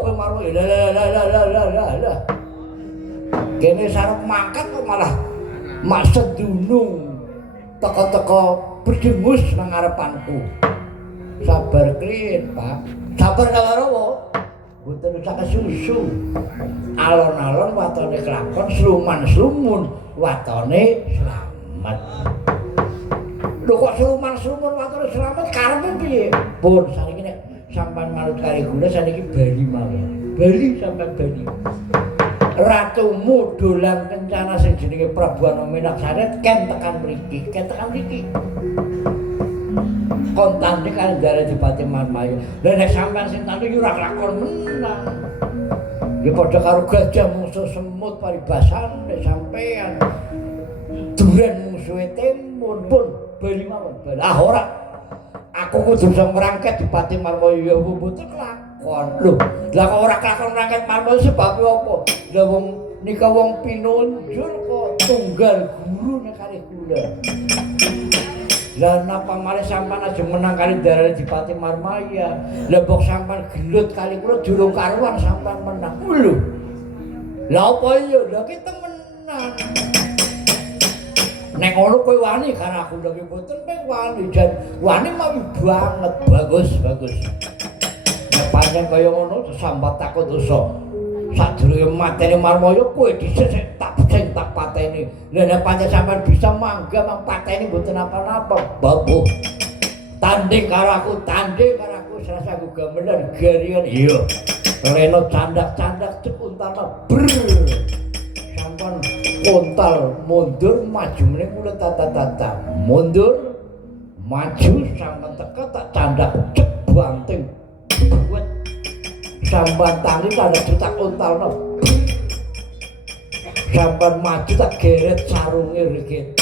kowe marung lah. Kene sarep mangkat kok malah mak sedunung teko-teko berdengus nang ngarepanku. Sabar klien, Pak. Sabar karo apa? Mboten usah kesusu. Alon-alon watone kelakon, sluman-slumun watone slamet. Lho kok sluman-slumun watone slamet karepe piye? Pun saniki nek sampean manut kali gula saniki bali mawon. Bali sampean bali. Ratumu dolan kencana sing jenenge Prabu Anomenaksari ken tekan mriki, kon tanding kali ndare Dipati Marmayu. Lah nek sampean sing tanding ora kelakon menang. Ya padha karo gajah musuh semut paribasan nek sampean duren musuhe timun pun bali mawon. Ah ora. Aku kudu bisa merangket Dipati Marmayu ya mboten kelakon. Lho, lah kok ora kelakon merangket Marmayu sebab apa? Lah wong nika wong pinunjul kok tunggal guru nek kali kula. Lah napa malih sampean aja menang kali darane Dipati Marmaya. Lah mbok sampean gelut kali kula durung karuan sampean menang. Lho. Lah apa iya? Lah kita menang. Nek ngono kowe wani karo aku lho mboten nek wani jan wani mawi banget bagus. Nek pancen kaya ngono sambat takut dosa. Sadurunge mateni Marmaya kowe dhisik tak pateni. Lah nek pancen sampean bisa mangga mang pateni mboten apa-apa. Babuh. Tanding karo aku serasa aku gamelan garian iya. Reno candak-candak cek untana ber. Sampean kontal mundur maju meneh kula tata-tata. Mundur maju sampean teka tak candak cek banting. Buat sampean tangi kada cetak untalno. Sampean maju tak geret sarunge rikit.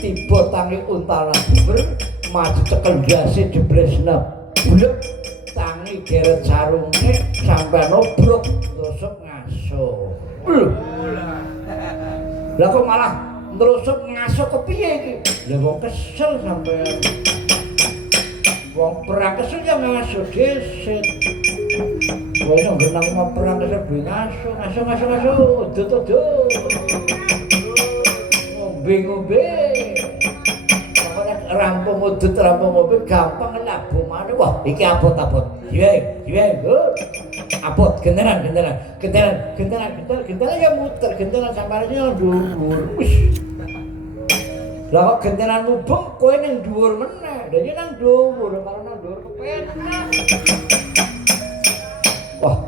Tiba tangi untalno ber maju cekel ndase jeblesna. Blek tangi geret sarunge sampean obrok terus ngaso. Lah kok malah nrusuk ngaso kepiye iki? Lah wong kesel sampean. Wong perang kesel ya ngaso dhisik. Kowe nang genang mau perang kesel be ngaso. Dut. Ngombe. Pokoke rampung udut rampung ngombe gampang labuh maneh. Wah, iki abot-abot. Jiwe. Abot gentenan ya muter gentenan sampeyan nang dhuwur. Wis. Lah kok gentenan mubeng kowe ning dhuwur meneh. Lah iki nang dhuwur, karo nang dhuwur kepenak. Wah,